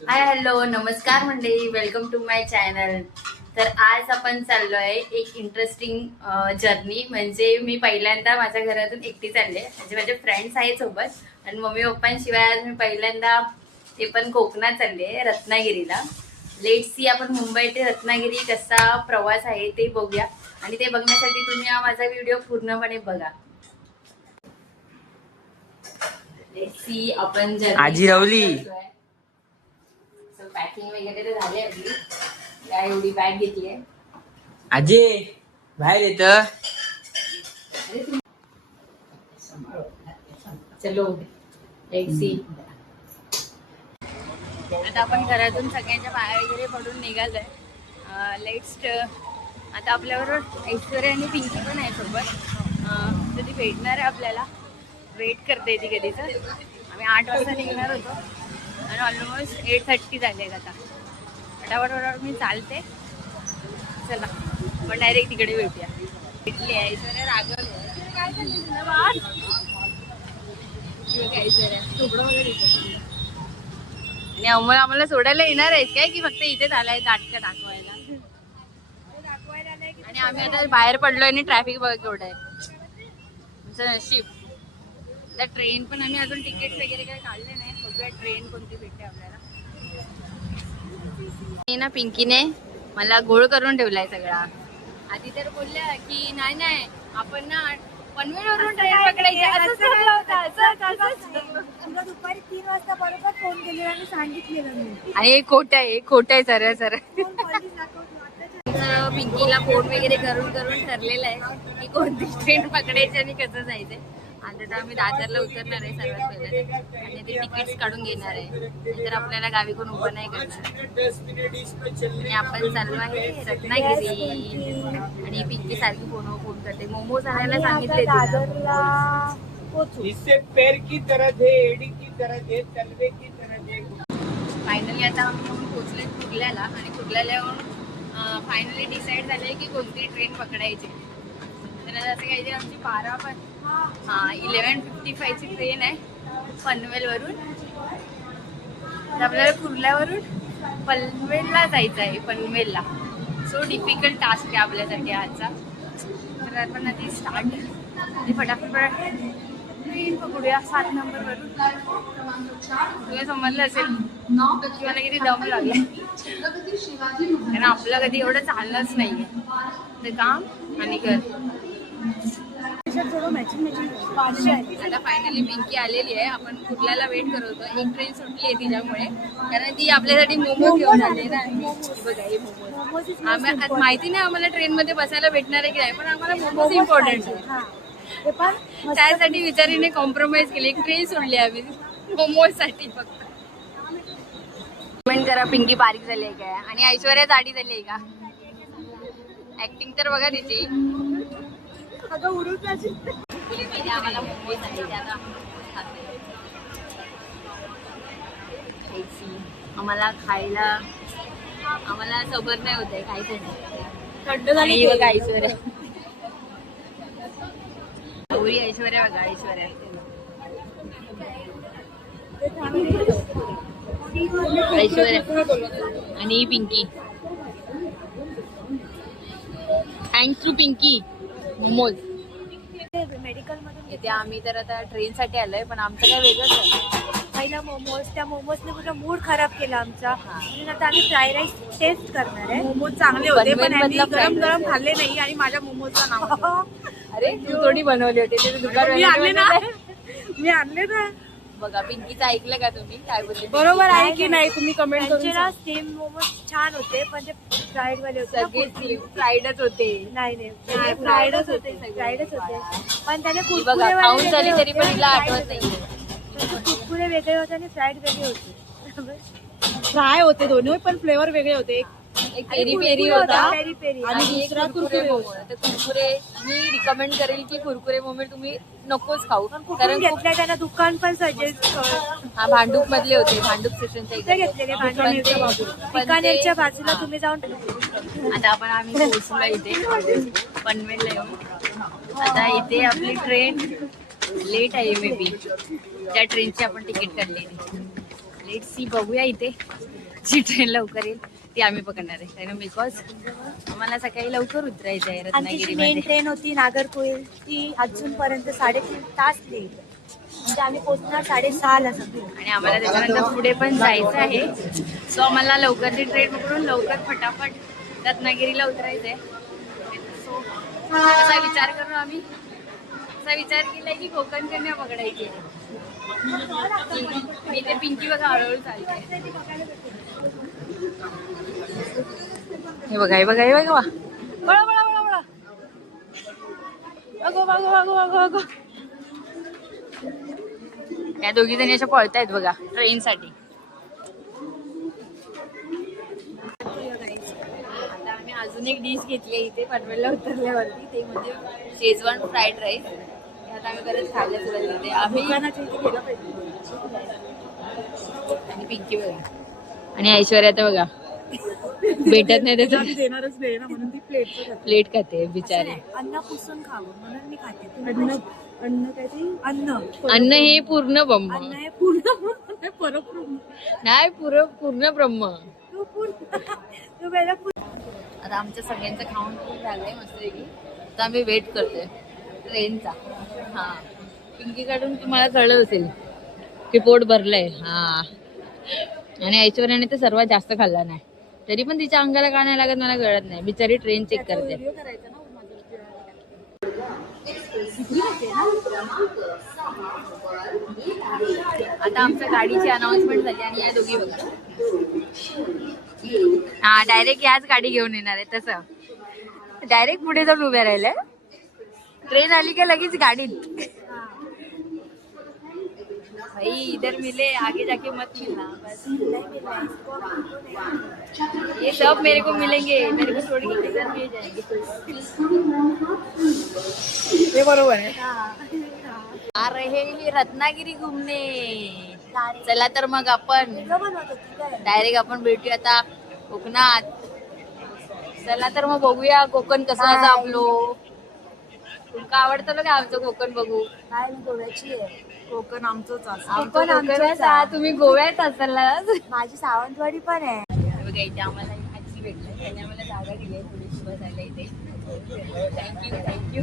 Hi hello नमस्कार मंडळी, welcome to my channel. तर आज आपण चाललोय एक इंटरेस्टिंग जर्नी. म्हणजे मी पहिल्यांदा माझ्या घरातून एकटी चालले, म्हणजे माझे फ्रेंड्स आहेत सोबत आणि मम्मी पप्पांशिवाय आज मी पहिल्यांदा ते पण कोकणात चालले, रत्नागिरीला. लेट्स सी आपण मुंबई ते रत्नागिरी कसा प्रवास आहे ते बघूया आणि ते बघण्यासाठी तुम्ही हा माझा व्हिडिओ पूर्णपणे बघा. लेट्स सी आपण आजी रावली. पॅकिंग वगैरे तर झाली आपली. या एवढी बॅग घेतली आहे. आजी बाहेर येत. चलो लेट्स सी. आता आपण घरातून सगळ्यांच्या पाया वगैरे पडून निघालोय. लेट्स आता आपल्याबरोबर ऐश्वर्या आणि पिंकी पण आहे सोबत. कधी भेटणार आहे आपल्याला, वेट करते ती कधीच. आम्ही 8 वाजता निघणार होतो आणि ऑलमोस्ट 8:30 झाले आहेत आता. फटाफट मी चालते. चला पण डायरेक्ट तिकडे भेटूया. भेटली आहे ऐश्वर्या, रागवली काय झालं तुला बाळ? ऐश्वर्या तुकडं वगैरे येतं. आणि आम्हाला सोडायला येणार आहेत काय की फक्त इथेच आलाय नाटकं दाखवायला? आणि आम्ही आता बाहेर पडलोय आणि ट्रॅफिक बघ केवढं आहे. आमचं नशीब. त्या ट्रेन पण आम्ही अजून तिकीट वगैरे काही काढले नाही. बघूया ट्रेन कोणती भेटते आपल्याला. ना पिंकीने मला गोळ करून ठेवलाय सगळा. आधी तर बोलल्या की नाही आपण ना पनवेलवरून ट्रेन पकडायची असं ठरलं होतं. दुपारी 3 वाजता बरोबर फोन केलेला आणि सांगितलेलं मी. आणि हे खोटं आहे सर. पिंकीला फोन वगैरे करून ठरलेलं आहे की कोणती ट्रेन पकडायची आणि कसं जायचंय. आता आम्ही दादरला उतरणार आहे सर्वात पहिले आणि ते तिकीट्स काढून घेणार आहे. तर आपल्याला गावी कोण उभं नाही करणार. आणि आपण चाललो आहे रत्नागिरी. आणि पिंकी सारखी फोन करते. मोमोज आणायला सांगितले दादरला फायनली आता आम्ही पोहोचले कुर्ल्याला. आणि कुर्ल्याला येऊन फायनली डिसाईड झालंय की कोणती ट्रेन पकडायची. तर असं काहीतरी आमची 11:55 ची ट्रेन आहे पनवेलवरून. तर आपल्याला कुर्ल्यावरून पनवेलला जायचं आहे. पनवेलला सो डिफिकल्ट टास्क आहे आपल्यासाठी आजचा. तर आपण आधी स्टार्ट फटाफट ट्रेन पकडूया 7 नंबरवरून. तुला समजलं असेल मला किती दम लागला, कारण आपलं कधी एवढं चाललंच नाहीये. ते काम आणि घर. आता फायनली पिंकी आलेली आहे. आपण कुर्ल्याला वेट करत होतो. एक ट्रेन सुटली आहे तिच्यामुळे, कारण ती आपल्यासाठी मोमोज घेऊन आली ना. बघा हे मोमोज. आम्ही माहिती नाही आम्हाला ट्रेन मध्ये बसायला भेटणार आहे की नाही, पण आम्हाला मोमोज इम्पॉर्टंट आहे. त्यासाठी विचारीने कॉम्प्रोमाइज केली. एक ट्रेन सोडली आम्ही मोमोज साठी फक्त. कमेंट करा पिंकी बारीक झाली आहे काय आणि ऐश्वर्या जाडी झाली आहे का. ऍक्टिंग तर बघा तिची. आम्हाला मोमोज आहे आता. आम्हाला खायला आम्हाला सबर नाही होत आहे खायचं. आणि बघा ऐश्वर्या, गौरी ऐश्वर्या बघा ऐश्वर्या. ऐश्वर्या आणि Pinky. Thanks to Pinky Momos. Medical मधून इथे आम्ही तर आता ट्रेन साठी आलोय, पण आमचं काय वेगळंच आहे. पहिला मोमोज, त्या मोमोजने पूर्ण मूड खराब केला आमचा. म्हणून आता आम्ही फ्राय राईस टेस्ट करणार आहे. मोमोज चांगले होते पण पनवेलमधला गरम गरम खाल्ले नाही आणि माझ्या मोमोजचं नाव. अरे तू थोडी बनवली होती ते दुकान मी आणले ना. मी आणले ना. बघा पिंकीचं ऐकलं का तुम्ही काय बोलले? बरोबर आहे की नाही तुम्ही कमेंट करून त्यांचे ना सेम मोमोज छान होते, पण ते फ्राईड वाले होते ना. सगळे फ्राईडच होते. नाही फ्राईडच होते. पण त्याने ही बघा खाऊन झाली तरी पण तिला आठवत नाही. कुरकुरे वेगळे होते आणि फ्राईड वेगळे होते. फ्राय होते दोन्ही, पण फ्लेवर वेगळे होते. एक पेरी पेरी होता पेरी पेरी आणि एक दुसरा कुरकुरे कुरकुरे मोमो. तर कुरकुरे मी रिकमेंड करेल की कुरकुरे मोमो तुम्ही नकोच खाऊ, कुठून कारण खूप घेतलंय त्यांना दुकान पण सजेस्ट हा भांडूप मधले होते. भांडूप स्टेशनच्या कुठे घेतलेले बिकानेरच्या बाजूला तुम्ही जाऊन. आता आम्ही पोहोचलो इथे पनवेलला येऊन. आता इथे आपली ट्रेन लेट आहे मे बी. त्या ट्रेनची आपण तिकीट काढलेली. लेट्स सी, बघूया इथे जी ट्रेन लवकर येईल ती आम्ही पकडणार आहे. कारण बिकॉज आम्हाला सकाळी लवकर उतरायचं आहे आणि तिची मेन रत्नागिरीमध्ये. ट्रेन होती नागरकोइल, ती अजूनपर्यंत 3.5 तास लेट. म्हणजे आम्ही पोहोचणार 6:30ला सगळे. आणि आम्हाला त्याच्यानंतर पुढे पण जायचं आहे. सो आम्हाला लवकरची ट्रेन पकडून लवकर फटाफट रत्नागिरीला उतरायचं आहे. सो असा विचार करून आम्ही असा विचार केलाय की कोकण कन्या पकडायची आहे. मी ते पिंकी बघा हळूहळू चालते. हे बघा हे बघा हे बघा बळा बळा बळा बळा अगो अगो अगो अगो अगो. या दोघी जणी अशा पळतायत बघा ट्रेन साठी. आता आम्ही अजून एक डिश घेतली इथे पनवेलला उतरल्यावरती, ते म्हणजे शेजवान फ्राईड राईस. आता आम्ही परत खायला सुरुवात करते. आम्ही आणि पिंकी बघा आणि ऐश्वर्या तर बघा भेटत नाही त्याचं देणारच नाही ना म्हणून ती प्लेट खाते बिचारे. अन्न पुसून खावं म्हणून मी खाते. अन्न काय ते अन्न अन्न हे पूर्ण ब्रह्म अन्न हे पूर्ण परब्रह्म. नाही पूर्ण ब्रह्म. तू पूर्ण तू पहिला आता आमच्या सगळ्यांचं खाऊन खूप झालंय मस्तपैकी. आता आम्ही वेट करतोय ट्रेनचा. हा पिंकी काढून तुम्हाला कळलं असेल की पोट भरलंय. हा आणि ऐश्वर्याने तर सर्वात जास्त खाल्ला नाही, तरी पण तिच्या अंगाला का नाही लागत मला कळत नाही. बिचारी ट्रेन चेक करते. आता आमच्या गाडीची अनाउन्समेंट झाली आणि या दोघी बघा हा डायरेक्ट याच गाडी घेऊन येणार आहे. तसं डायरेक्ट पुढे जाऊन उभ्या राहिल्या. ट्रेन आली का लगेच गाडीत. भाई इधर मिले आगे जाके मत मिलना बस. ये सब मेरे को मिलेंगे, मेरे को छोड़ के इधर मिल जाएंगे. ते बरोबर आहे. आ रहे हैं रत्नागिरी घूमने. चला तर मग आपण डायरेक्ट आपण भेटूया आता कोकणात. चला तर मग बघूया कोकण कसं असं आपलं. तुमका आवडतं ना का आमचं कोकण बघू. काय गोव्याची आहे. कोकण आमचंच असं. आमचं कोकणच आहे. तुम्ही गोव्यात असाल ना. माझी सावंतवाडी पण आहे. बघा इथे आम्हाला एक आजी भेटली, त्यांनी आम्हाला जागा दिली आहे थोडीशी बसायला इथे. थँक्यू.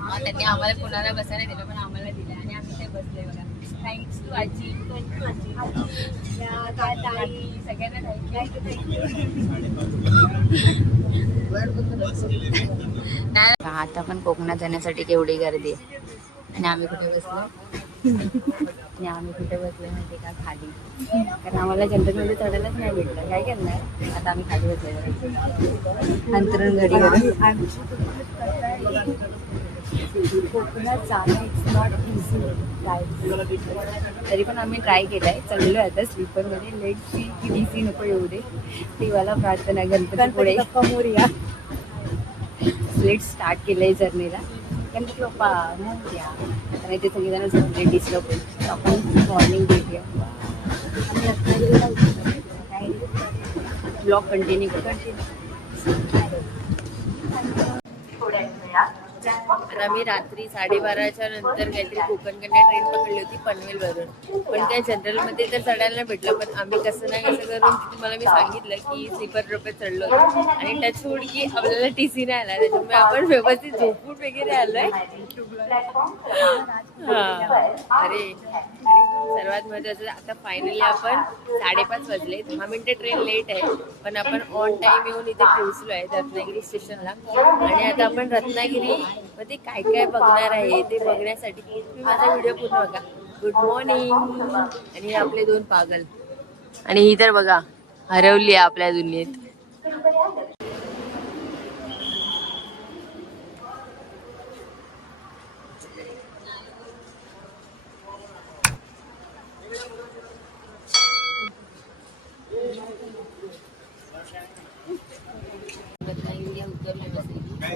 हा त्यांनी आम्हाला कोणाला बसायला दिलं पण आम्हाला दिलं आणि आम्ही ते बसले बघा. थँक्स टू आजी. सगळ्यांना थँक्यू. आता पण कोकणात जाण्यासाठी केवढी गर्दी आहे. आणि आम्ही कुठे बसलो माहिती का खाली. कारण आम्हाला जनरलमध्ये चढायलाच नाही भेटलं. काय करणार आता आम्ही खाली बसलेलो अंतरण घडीवर. कोकणात जाणं इट्स नॉट इझी. तरी पण आम्ही ट्राय केलाय. चढलोय आता स्लीपर मध्ये. लेट सी की DC नको येऊ दे. देवाला प्रार्थना गणपती पुढे मोरया. लेट स्टार्ट केलंय जर्नीला. गणपती बाप्पा मोरया. तर इथे सगळेजण झोपले डिस्टर्ब. आपण मॉर्निंग भेटूया. ब्लॉग कंटिन्यू करू. तर आम्ही रात्री 12:30च्या नंतर काहीतरी कोकण कन्या ट्रेन पकडली होती पनवेल वरून. पण काय जनरल मध्ये तर चढायला नाही भेटलं. पण आम्ही कसं ना कसं करून तुम्हाला मी सांगितलं की स्लीपर रुपये चढलो होतो आणि टचवूड की आपल्याला TC नाही आला. त्याच्यामुळे आपण व्यवस्थित झोपून वगैरे आलोय. हा अरे आणि सर्वात महत्वाचं आता फायनली आपण 5:30 वाजले. 10 मिनिटं ट्रेन लेट आहे पण आपण ऑन टाइम येऊन इथे पोहोचलो आहे रत्नागिरी स्टेशनला. आणि आता आपण रत्नागिरी मध्ये काय काय बघणार आहे ते बघण्यासाठी तुम्ही माझा व्हिडिओ पूर्ण बघा. Good morning. आणि हे आपले 2 पागल. आणि ही तर बघा हरवली आहे आपल्या दुनियेत.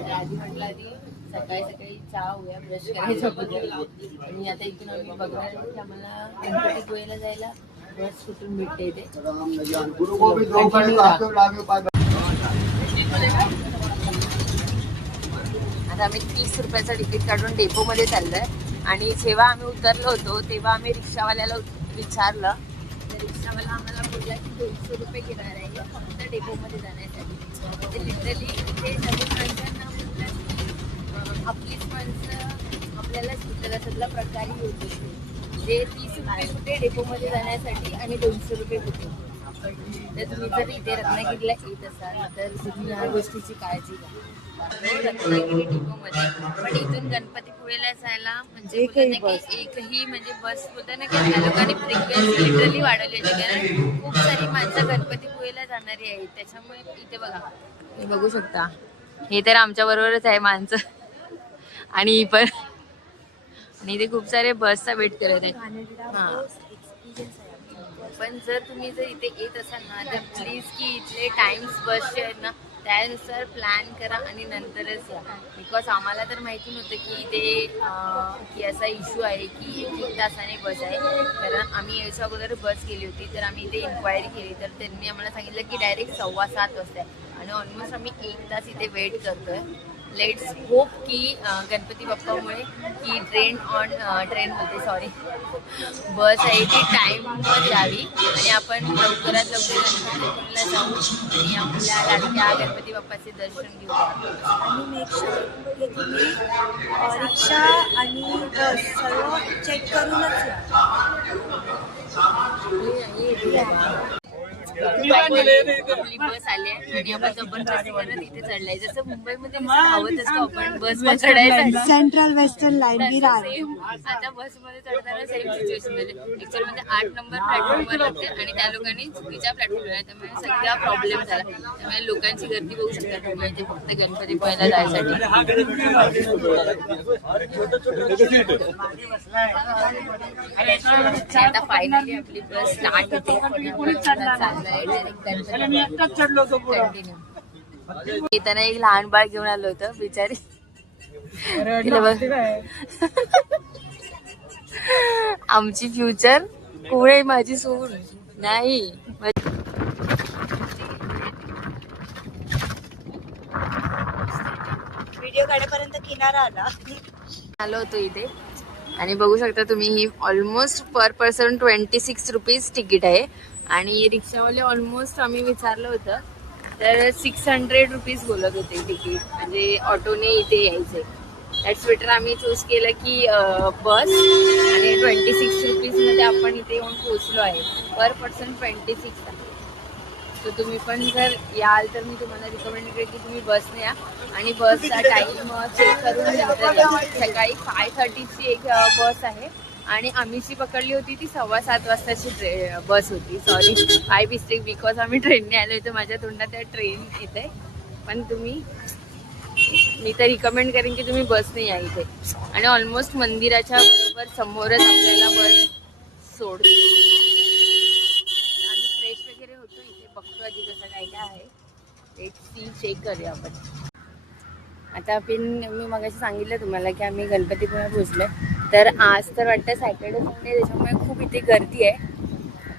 आधी म्हटलं आधी सकाळी सकाळी चहा होऊया ब्रश करायचं आणि आता इथून आम्ही बघणार आहे की आम्हाला गणपतीपुळेला जायला बस कुठून भेटते इथे. आता आम्ही 30 रुपयाचं तिकीट काढून डेपोमध्ये चाललोय आणि जेव्हा आम्ही उतरलो होतो तेव्हा आम्ही रिक्षावाल्याला विचारलं, तर रिक्षावाला आम्हाला बोलला की 200 रुपये घेणार आहे फक्त डेपोमध्ये जाण्यासाठी. ते लिटरली ते नवीन माणसांना बोलतात की आपलीच माणसं आपल्याला सुटला सगळा प्रकारही होत असते. जे 30 रुपये कुठे डेपोमध्ये जाण्यासाठी आणि 200 रुपये कुठे. तर तुम्ही जर इथे रत्नागिरीला येत असाल तर तुम्ही या गोष्टीची काळजी घ्या. रत्नागिरी डेपोमध्ये पण इथून गणपतीपुळेला जायला म्हणजे एकही म्हणजे बस बोलता ना की त्या लोकांनी फ्रिक्वेन्सी लिटरली वाढवली होती, कारण खूप सारी माणसं गणपतीपुळेला जाणारी आहेत. त्याच्यामुळे इथे बघा, हे बघू शकता, हे तर आमच्या बरोबरच आहे माणसं आणि ही पण, आणि इथे खूप सारे बसचा वेट करत आहे. हां, पण जर तुम्ही जर इथे येत असाल ना तर प्लीज की इथले टाइम्स बसचे आहेत ना त्यानुसार प्लॅन करा आणि नंतरच या. बिकॉज आम्हाला तर माहिती नव्हतं की इथे की असा इश्यू आहे की 1 तासाने बस आहे. कारण आम्ही याच्या अगोदर बस गेली होती तर आम्ही इथे इन्क्वायरी केली तर त्यांनी आम्हाला सांगितलं की डायरेक्ट 7:15 वाजता आहे आणि ऑलमोस्ट आम्ही 1 तास इथे वेट करतोय. लेट्स होप की गणपती बाप्पामुळे की ट्रेन बोलते सॉरी बस आहे ती टाईमवर यावी आणि आपण लवकरात लवकर गणपतीपुळेला जाऊ आणि आपल्या लाडक्या गणपती बाप्पाचे दर्शन घेऊ. आणि मेक शुअर की तुम्ही रिक्षा आणि बस सर्व चेक करूनच या. आपली बस आली आहे आणि आपण जबरदस्ती करत इथे चढलाय. जसं मुंबईमध्ये धावत असतो आपण बस चढायला, सेंट्रल वेस्टर्न लाईन सेम आता बस मध्ये चढताना सेम सिच्युएशन झाली. ऍक्च्युअली मध्ये 8 नंबर प्लॅटफॉर्मवर लागते आणि त्या लोकांनी चुकीच्या प्लॅटफॉर्मवर आहे, त्यामुळे सगळा प्रॉब्लेम झाला. त्यामुळे लोकांची गर्दी बघू शकता तुम्ही इथे फक्त गणपतीपुळेला जायसाठी. आता फायनली आपली बस स्टार्ट होते. येताना एक लहान बाळ घेऊन आलं होतं बिचारी, आमची फ्युचर कोण माझी सून नाही. व्हिडिओ काढेपर्यंत किनारा आलो होतो इथे आणि बघू शकता तुम्ही ही ऑलमोस्ट पर पर्सन 26 रुपीज तिकीट आहे आणि रिक्षावाले ऑलमोस्ट आम्ही विचारलं होतं तर 600 रुपीज बोलत होते तिकीट, म्हणजे ऑटोने इथे यायचे. दॅट्स बेटर आम्ही चूज केलं की बस आणि 26 रुपीजमध्ये आपण इथे येऊन पोहोचलो आहे. पर पर्सन 26 आहे. तर तुम्ही पण जर याल तर मी तुम्हाला रिकमेंड करेन की तुम्ही बसने या आणि बसचा टाईम चेक करून नंतर या. सकाळी 5:30ची एक बस आहे आणि आम्ही जी पकडली होती ती 7:15 वाजताची बस होती. सॉरी आय मिस्टेक, बिकॉज आम्ही ट्रेनने आलो होतो. माझ्या तोंडात त्या ट्रेन येते, पण मी तर रिकमेंड करेन की तुम्ही बसने या इथे. आणि ऑलमोस्ट मंदिराच्या बरोबर समोरच आपल्याला बस सोडते. आम्ही फ्रेश वगैरे होतो इथे, बघतो आधी कसं काय काय आहे. सी चेक करूया आपण. आता मी मगाशी सांगितलं तुम्हाला की आम्ही गणपतीपुळे पोहोचलो. तर आज तर वाटतं सॅटर्डे संडे, त्याच्यामुळे खूप इथे गर्दी आहे.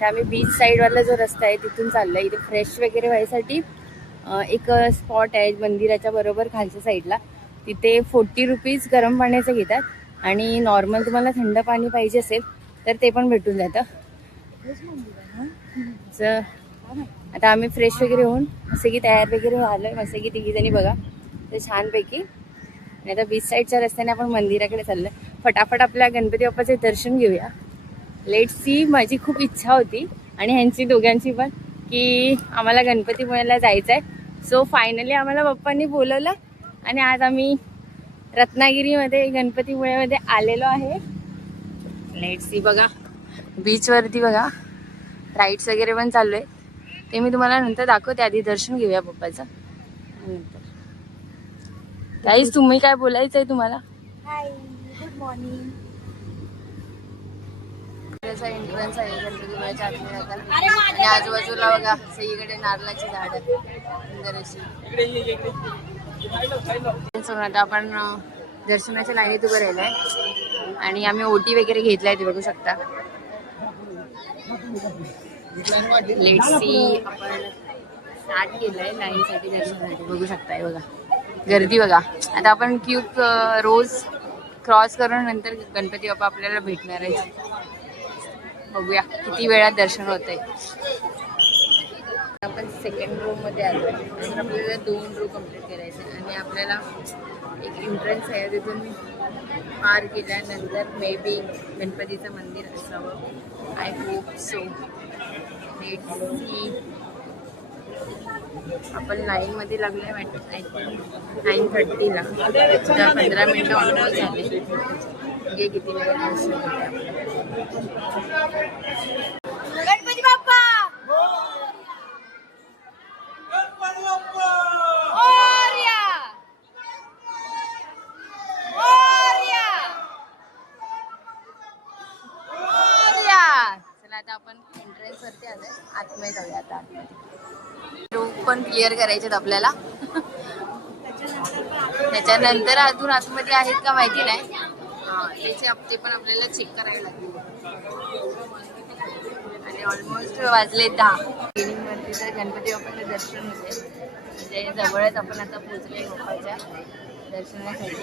तर आम्ही बीच साईडवाला जो रस्ता आहे तिथून चाललो आहे. इथे फ्रेश वगैरे व्हायसाठी एक स्पॉट आहे मंदिराच्या बरोबर खालच्या साईडला. तिथे 40 रुपीज गरम पाण्याचं घेतात आणि नॉर्मल तुम्हाला थंड पाणी पाहिजे असेल तर ते पण भेटून जातं. आता आम्ही फ्रेश वगैरे होऊन असं की तयार वगैरे झालं मस्त की तिघीजणी बघा तर छानपैकी. आणि आता बीच साईडच्या रस्त्याने आपण मंदिराकडे चाललोय. फटाफट आपल्या गणपती बाप्पाचे दर्शन घेऊया. Let's see. माझी खूप इच्छा होती आणि ह्यांची दोघांची पण की आम्हाला गणपतीपुळेला जायचं आहे. सो फायनली आम्हाला बाप्पांनी बोलवलं आणि आज आम्ही रत्नागिरीमध्ये गणपतीपुळेमध्ये आलेलो आहे. Let's see. बघा बीचवरती बघा राईड्स वगैरे पण चालू आहे. ते मी तुम्हाला नंतर दाखवते. आधी दर्शन घेऊया बाप्पाचं नंतर. गाईज तुम्ही काय बोलायचं आहे तुम्हाला? हाय, गुड मॉर्निंग. एंट्रन्स आहे गणपतीपुळेच्या आतमध्ये जाताना आणि आजूबाजूला बघा सगळीकडे नारळाची झाड सुंदर अशी. आता आपण दर्शनाच्या लाईनीत उभं राहिलोय आणि आम्ही ओटी वगैरे घेतलाय ते बघू शकता. Let's see. आपण स्टार्ट केलंय लाईनसाठी दर्शनासाठी बघू शकताय. बघा गर्दी बघा. आता आपण क्यूब रोज क्रॉस करून नंतर गणपती बाप्पा आपल्याला भेटणार आहे. बघूया किती वेळात दर्शन होतंय. आपण सेकंड रो मध्ये आलो. आपल्याला 2 रो कम्प्लीट करायचे आणि आपल्याला एक एंट्रन्स आहे, तिथून पार केल्यानंतर मे बी गणपतीचं मंदिर असावं. I hope so. Let's see. आपण लाईनमध्ये लागलोय वाटतं. I think 9:30ला. 15 मिनिटं ऑलमोस्ट झाले. म्हणजे किती वेळ दर्शन होते आपल्याला. गणपती बाप्पा आता आपण एंट्रन्स वरती आलोय. आतमध्ये जाऊया आता. आतमध्ये रूम पण क्लिअर करायचे आपल्याला. त्याच्यानंतर अजून आतमध्ये आहेत का माहिती नाही. ते पण आपल्याला चेक करायला लागेल. आणि ऑलमोस्ट वाजले 10. वरती तर गणपती बाप्पाचं दर्शन होते. म्हणजे जवळच आपण आता पोहोचले बाप्पाच्या दर्शनासाठी.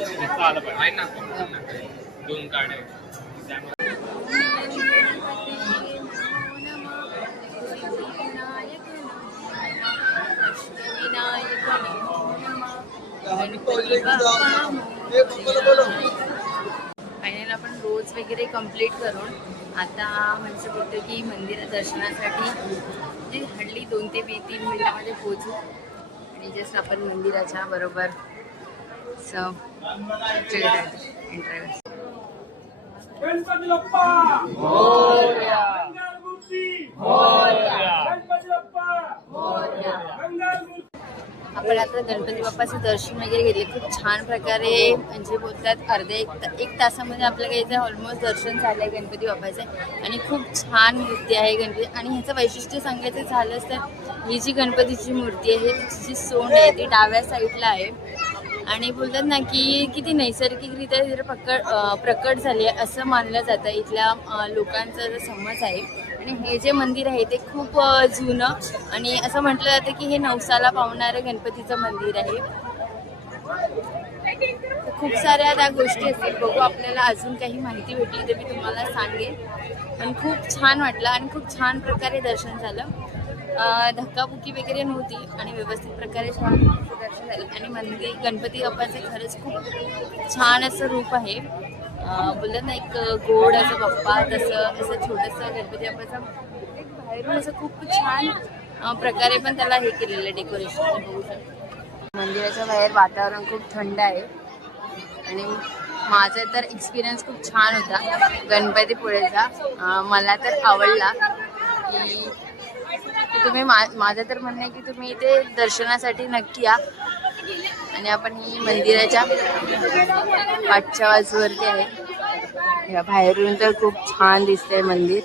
फायनल आपण रोज वगैरे कंप्लीट करून आता म्हणजे बोलतो की मंदिर दर्शनासाठी म्हणजे हल्ली 2 ते 3 मिनिटामध्ये पोहोचू. आणि जस्ट आपण मंदिराच्या बरोबर गणपती बाप्पा मोरया. गणपती बाप्पा मोरया. आपण आता गणपती बाप्पाचं दर्शन वगैरे घेतले. खूप छान प्रकारे म्हणजे बोलतात अर्ध्या 1 तासामध्ये आपल्याला इथे ऑलमोस्ट दर्शन झालं आहे गणपती बाप्पाचं. आणि खूप छान मूर्ती आहे गणपती. आणि ह्याचं वैशिष्ट्य सांगायचं झालंच तर ही जी गणपतीची मूर्ती आहे तिची जी सोंड आहे ती डाव्या साईडला आहे. आणि बोलतात ना की किती नैसर्गिकरित्या प्रकट झाली आहे असं मानलं जातं. इथल्या लोकांचा जो समज आहे. आणि हे जे मंदिर आहे ते खूप जुनं आणि असं म्हटलं जातं की हे नवसाला पावणारं गणपतीचं मंदिर आहे. खूप साऱ्या त्या गोष्टी असतील. बघू आपल्याला अजून काही माहिती भेटली तर मी तुम्हाला सांगेन. पण खूप छान वाटलं आणि खूप छान प्रकारे दर्शन झालं. धक्काबुक्की वगैरे नव्हती आणि व्यवस्थित प्रकारे छान दर्शन झालं. आणि मंदिर गणपती बाप्पाचं खरंच खूप छान असं रूप आहे. बोलतात ना एक गोड असं बाप्पा असं छोटंसं गणपती बाप्पाचं बाहेरून असं खूप छान प्रकारे पण त्याला हे केलेलं आहे डेकोरेशन. बघू शकतो मंदिराच्या बाहेर वातावरण खूप थंड आहे. आणि माझा तर एक्सपिरियन्स खूप छान होता गणपतीपुळेचा. मला तर आवडला की तुम्ही माझं तर म्हणणं आहे की तुम्ही इथे दर्शनासाठी नक्की या. आणि आपण ही मंदिराच्या पाठच्या बाजूवरती आहे. बाहेरून तर खूप छान दिसतंय मंदिर.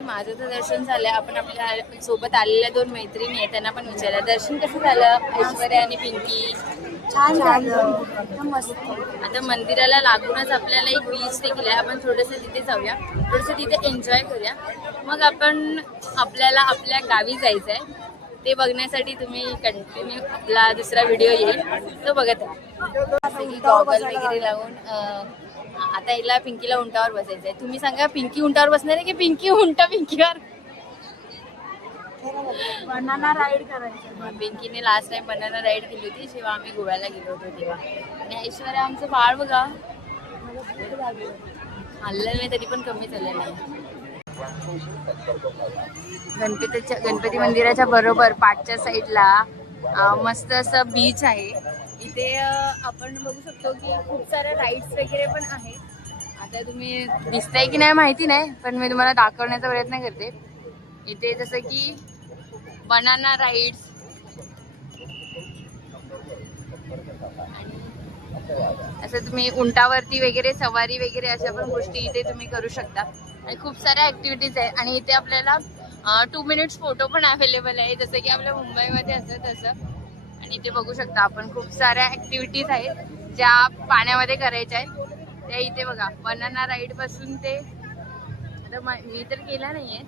माझं तर दर्शन झालं. आपण आपल्या सोबत आलेल्या 2 मैत्रिणी आहेत त्यांना पण विचारलं दर्शन कसं झालं. ऐश्वर्या आणि पिंकी. छान झालं मस्त. आता मंदिराला लागूनच आपल्याला एक बीच देखील आहे. आपण थोडंसं तिथे जाऊया. थोडंसं तिथे एन्जॉय करूया. मग आपल्याला आपल्या गावी जायचं आहे. ते बघण्यासाठी तुम्ही कंटिन्यू आपला दुसरा व्हिडिओ येईल तो बघत राहा. गॉगल वगैरे लावून आता हिला पिंकीला उंटावर बसायचं आहे. तुम्ही सांगा पिंकी उंटावर बसणार आहे की पिंकी उंट पिंकीवर. बनाना राईड करायचं. पिंकीने लास्ट टाइम बनाना राईड केली होती जेव्हा आम्ही गोव्याला गेलो होतो तेव्हा. आणि ऐश्वर्या आमचं बाळ बघा हल्लं नाही तरी पण कमी झालं नाही. गणपती मंदिराच्या बरोबर पाठच्या साईडला मस्त असं बीच आहे. इथे आपण बघू शकतो की खूप साऱ्या राईड्स वगैरे पण आहेत. आता तुम्ही दिसताय की नाही माहिती नाही पण मी तुम्हाला दाखवण्याचा प्रयत्न करते. इथे जसं की बनाना राईड्स असं तुम्ही उंटावरती वगैरे सवारी वगैरे अशा पण गोष्टी इथे तुम्ही करू शकता. आणि खूप साऱ्या ॲक्टिव्हिटीज आहेत. आणि इथे आपल्याला 2 मिनिट्स फोटो पण अवेलेबल आहे जसं की आपल्या मुंबईमध्ये असं तसं. आणि इथे बघू शकता आपण खूप साऱ्या ॲक्टिव्हिटीज आहेत ज्या पाण्यामध्ये करायच्या आहेत. त्या इथे बघा बनाना राईड पासून ते आता मी तर केला नाही आहे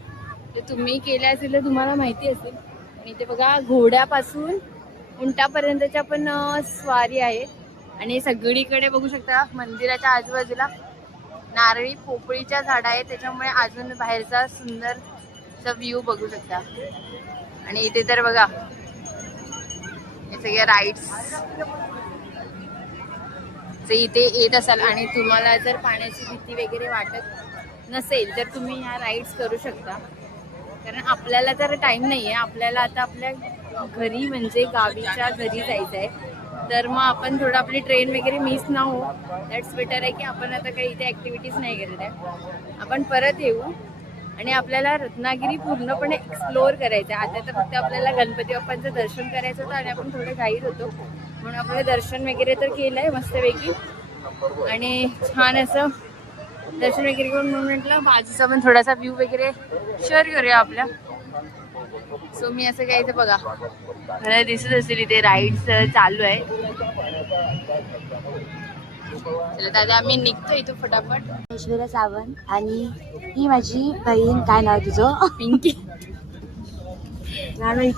ते तुम्ही केल्या असेल तर तुम्हाला माहिती असेल. आणि इथे बघा घोड्यापासून उंटापर्यंतच्या पण स्वारी आहेत. आणि सगळीकडे बघू शकता मंदिराच्या आजूबाजूला नारळी पोपळीच्या झाड आहेत, त्याच्यामुळे अजून बाहेरचा सुंदरचा व्ह्यू बघू शकता. आणि इथे तर बघा हे सगळे राईड्स जे इथे येत असाल आणि तुम्हाला जर पाण्याची भीती वगैरे वाटत नसेल तर तुम्ही ह्या राईड्स करू शकता. कारण आपल्याला तर टाइम नाही आहे, आपल्याला आता आपल्या घरी म्हणजे गावीच्या घरी जायचं आहे, तर मग आपण थोडं आपली ट्रेन वगैरे मिस ना हो, दॅट्स बेटर आहे की आपण आता काही इथे ॲक्टिव्हिटीज नाही करत आहे, आपण परत येऊ आणि आपल्याला रत्नागिरी पूर्णपणे एक्सप्लोअर करायचं आहे. आता तर फक्त आपल्याला गणपती बाप्पांचं दर्शन करायचं होतं आणि आपण थोडे घाईत होतो म्हणून आपलं दर्शन वगैरे तर केलं आहे मस्तपैकी आणि छान असं दर्शन वगैरे करून म्हणून म्हटलं बाजूचा पण थोडासा व्ह्यू वगैरे शेअर करूया आपल्या. सो मी असं काय इथे बघा मला दिसत असेल इथे राईड्स चालू आहे. चला दादा आम्ही निघतो इथं फटाफट. ऐश्वर्या सावंत आणि ही माझी बहीण. काय नाव तुझं? पिंकी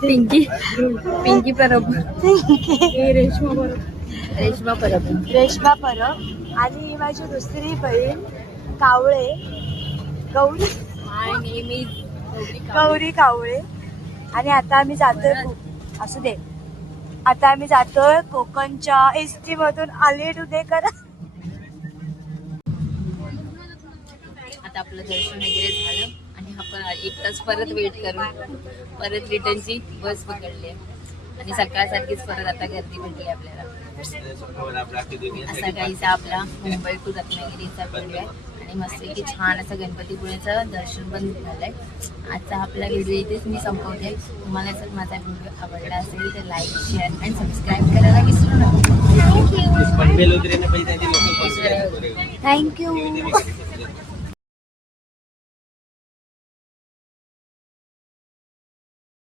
पिंकी पिंकी परब रेश्मा परब. रेश्मा परब. आणि ही माझी दुसरी बहीण कावळे गौरी गौरी कावळे. आणि आता आम्ही जातोय असू दे आता आम्ही जातोय कोकणच्या एसटी मधून आले टुडे करा. आता आपलं दर्शन वगैरे झालं आणि आपण 1 तास परत वेट करून परत रिटर्नची बस पकडली आहे आणि सकाळसारखीच परत आता गर्दी भेटली आपल्याला. असा काहीसा आपला मुंबई टू रत्नागिरीचा व्हिडिओ आहे आणि मस्त की छान असं गणपतीपुळेचं दर्शन पण झालंय. आजचा आपला व्हिडिओ इथेच मी संपवते. तुम्हाला जर माझा व्हिडिओ आवडला असेल तर लाईक शेअर आणि सबस्क्राईब करायला विसरू नका. थँक्यू.